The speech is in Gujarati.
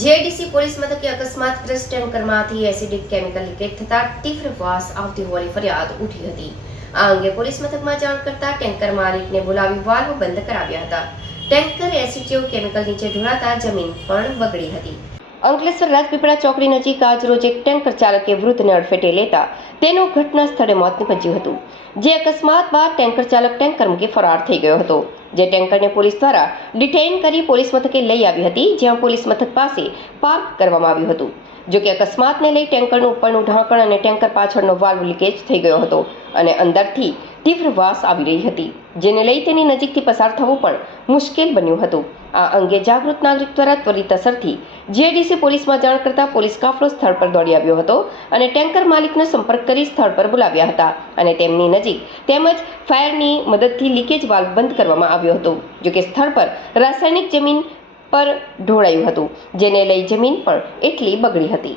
જેડીસી પોલીસ મથકે અકસ્માતગ્રસ્ત ટેન્કરમાંથી એસિડિક કેમિકલ લીકેજ થતા તીવ્ર વાસ આવતી હોવાની ફરિયાદ ઉઠી હતી. આ અંગે પોલીસ મથકમાં જાણ કરતા ટેન્કર માલિકને બોલાવી વાલ્વ બંધ કરાવ્યા હતા. ટેન્કર એસિડ જેવું કેમિકલ નીચે ઢોળાતા જમીન પણ બગડી હતી. અંકલેશ્વર રાજપીપળા ચોકડી નજીક આજ રોજ એક ટેન્કર ચાલકે વૃદ્ધને અડફેટે લેતા તેનું ઘટના સ્થળે મોત નીપજ્યું હતું. જે અકસ્માત બાદ ટેન્કર ચાલક ટેન્કર મૂકી ફરાર થઈ ગયો હતો. જે ટેન્કરને પોલીસ દ્વારા ડિટેઇન કરી પોલીસ મથકે લઈ આવી હતી, જ્યાં પોલીસ મથક પાસે પાર્ક કરવામાં આવ્યું હતું. જોકે અકસ્માતને લઈ ટેન્કરનું ઉપરનું ઢાંકણ અને ટેન્કર પાછળનો વાલ્વ લીકેજ થઈ ગયો હતો અને અંદરથી તીવ્ર વાસ આવી રહી હતી, જેને લઈ તેની નજીકથી પસાર થવું પણ મુશ્કેલ બન્યું હતું. આ અંગે જાગૃત નાગરિક દ્વારા ત્વરિત અસરથી જેડીસી પોલીસમાં જાણ કરતા પોલીસ કાફલો સ્થળ પર દોડી આવ્યો હતો અને ટેન્કર માલિકનો સંપર્ક કરી સ્થળ પર બોલાવ્યા હતા અને તેમની નજીક તેમજ ફાયરની મદદથી લીકેજ વાલ્વ બંધ કરવામાં આવ્યો હતો. જોકે સ્થળ પર રાસાયણિક જમીન પર ઢોળાયું હતું, જેને લઈ જમીન પણ એટલી બગડી હતી.